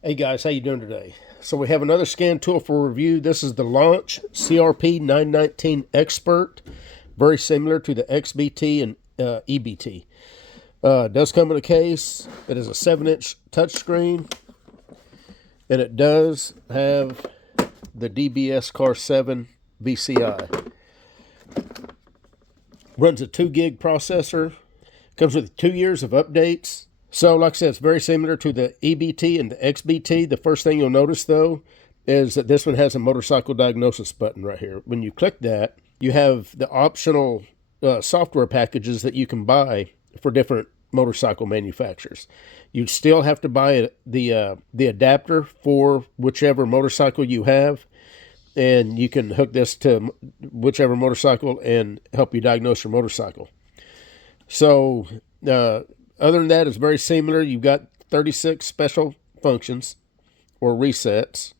Hey guys, how you doing today? So we have another scan tool for review. This is the Launch CRP919 Expert, very similar to the XBT and EBT. It does come in a case. It is a 7-inch touchscreen, and it does have the DBS Car 7 VCI. Runs a 2 gig processor. Comes with 2 years of updates. So, like I said, it's very similar to the EBT and the XBT. The first thing you'll notice, though, is that this one has a motorcycle diagnosis button right here. When you click that, you have the optional software packages that you can buy for different motorcycle manufacturers. You still have to buy the adapter for whichever motorcycle you have, and you can hook this to whichever motorcycle and help you diagnose your motorcycle. So, other than that, it's very similar. You've got 36 special functions or resets.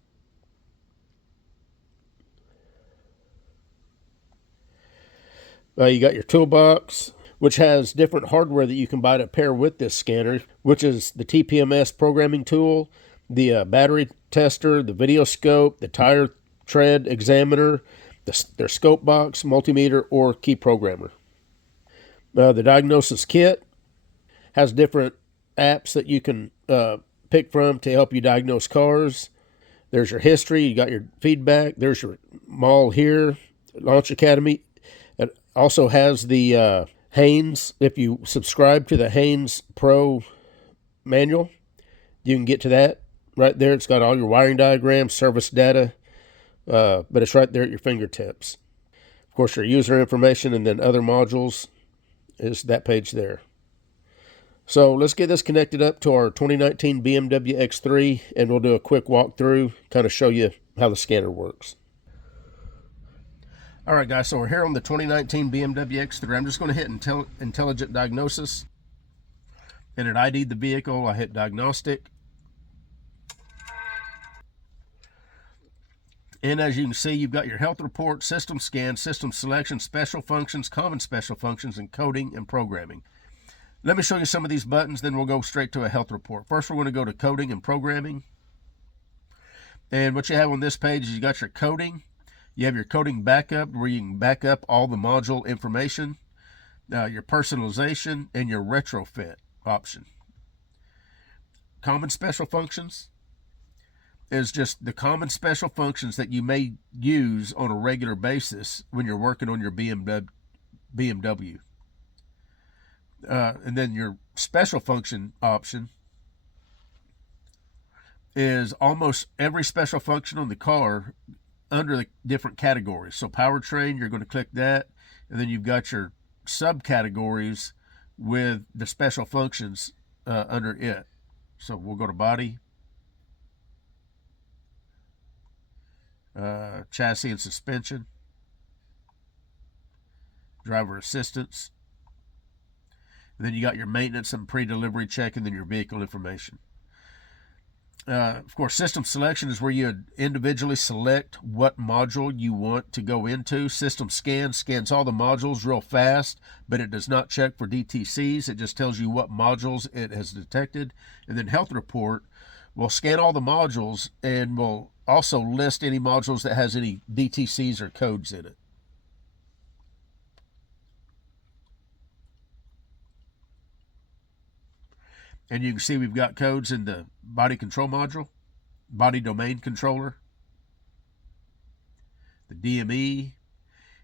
You got your toolbox, which has different hardware that you can buy to pair with this scanner, which is the TPMS programming tool, the battery tester, the video scope, the tire tread examiner, their scope box, multimeter, or key programmer. The diagnosis kit has different apps that you can pick from to help you diagnose cars. There's your history. You got your feedback. There's your mall here, Launch Academy. It also has the Haynes. If you subscribe to the Haynes Pro manual, you can get to that right there. It's got all your wiring diagrams, service data, but it's right there at your fingertips. Of course, your user information and then other modules is that page there. So let's get this connected up to our 2019 BMW X3, and we'll do a quick walkthrough, kind of show you how the scanner works. All right, guys, so we're here on the 2019 BMW X3. I'm just going to hit Intelligent Diagnosis, and it ID'd the vehicle. I hit Diagnostic. And as you can see, you've got your health report, system scan, system selection, special functions, common special functions, and coding and programming. Let me show you some of these buttons, then we'll go straight to a health report. First, we're going to go to coding and programming. And what you have on this page is you got your coding. You have your coding backup, where you can back up all the module information, your personalization, and your retrofit option. Common special functions is just the common special functions that you may use on a regular basis when you're working on your BMW. And then your special function option is almost every special function on the car under the different categories. So powertrain, you're going to click that, and then you've got your subcategories with the special functions under it. So we'll go to body, chassis and suspension, driver assistance. And then you got your maintenance and pre-delivery check, and then your vehicle information. Of course, system selection is where you individually select what module you want to go into. System scan scans all the modules real fast, but it does not check for DTCs. It just tells you what modules it has detected. And then health report will scan all the modules and will also list any modules that has any DTCs or codes in it. And you can see we've got codes in the body control module, body domain controller, the DME.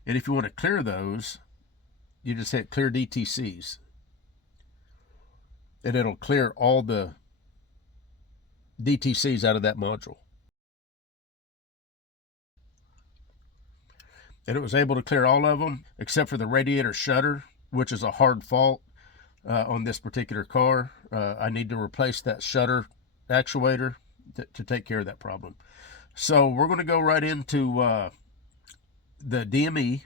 And if you want to clear those, you just hit clear DTCs. And it'll clear all the DTCs out of that module. And it was able to clear all of them except for the radiator shutter, which is a hard fault on this particular car. I need to replace that shutter actuator to take care of that problem. So we're going to go right into the DME.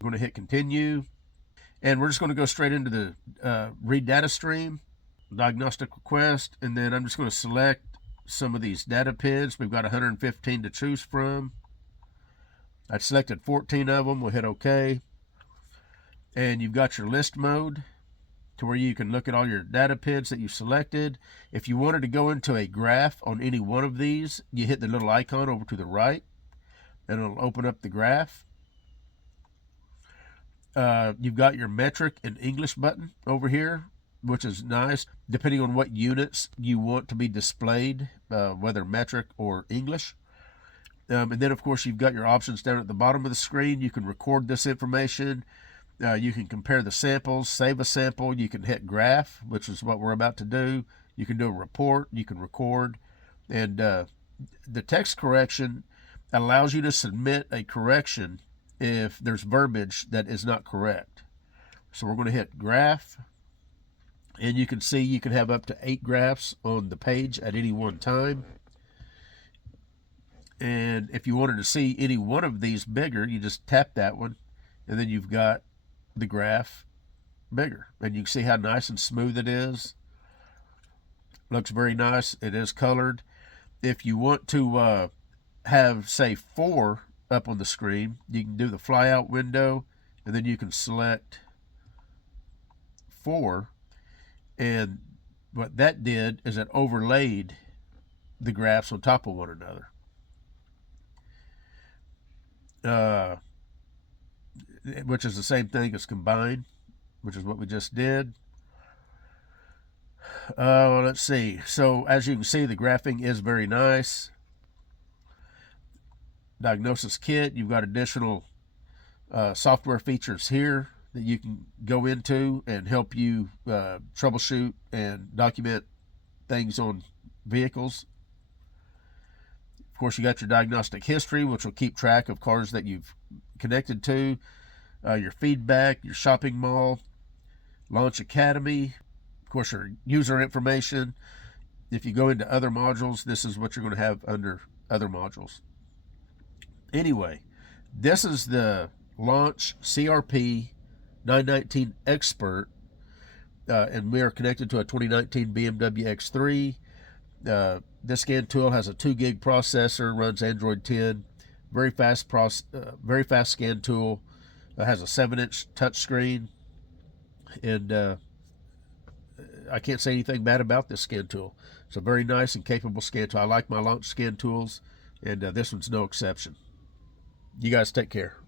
We're going to hit continue, and we're just going to go straight into the read data stream, diagnostic request, and then I'm just going to select some of these data PIDs. We've got 115 to choose from. I selected 14 of them. We'll hit OK. And you've got your list mode. to where you can look at all your data pins that you selected. If you wanted to go into a graph on any one of these, you hit the little icon over to the right, and it'll open up the graph. You've got your metric and English button over here, which is nice, depending on what units you want to be displayed, whether metric or English. And then, of course, you've got your options down at the bottom of the screen. You can record this information. You can compare the samples, save a sample. You can hit graph, which is what we're about to do. You can do a report. You can record. And the text correction allows you to submit a correction if there's verbiage that is not correct. So we're going to hit graph. And you can see you can have up to 8 graphs on the page at any one time. And if you wanted to see any one of these bigger, you just tap that one, and then you've got the graph bigger. And you can see how nice and smooth it is. Looks very nice. It is colored. If you want to have, say, 4 up on the screen, you can do the flyout window, and then you can select 4. And what that did is it overlaid the graphs on top of one another. Which is the same thing as combine, which is what we just did. Let's see. So as you can see, the graphing is very nice. Diagnosis kit, you've got additional software features here that you can go into and help you troubleshoot and document things on vehicles. Of course, you got your diagnostic history, which will keep track of cars that you've connected to, your feedback, your shopping mall, Launch Academy, of course, your user information. If you go into other modules, this is what you're going to have under other modules. Anyway, this is the Launch CRP919 Expert, and we are connected to a 2019 BMW X3. This scan tool has a 2 gig processor, runs Android 10, very fast scan tool. Has a 7-inch touchscreen, and I can't say anything bad about this scan tool. It's a very nice and capable scan tool. I like my Launch scan tools, and this one's no exception. You guys take care.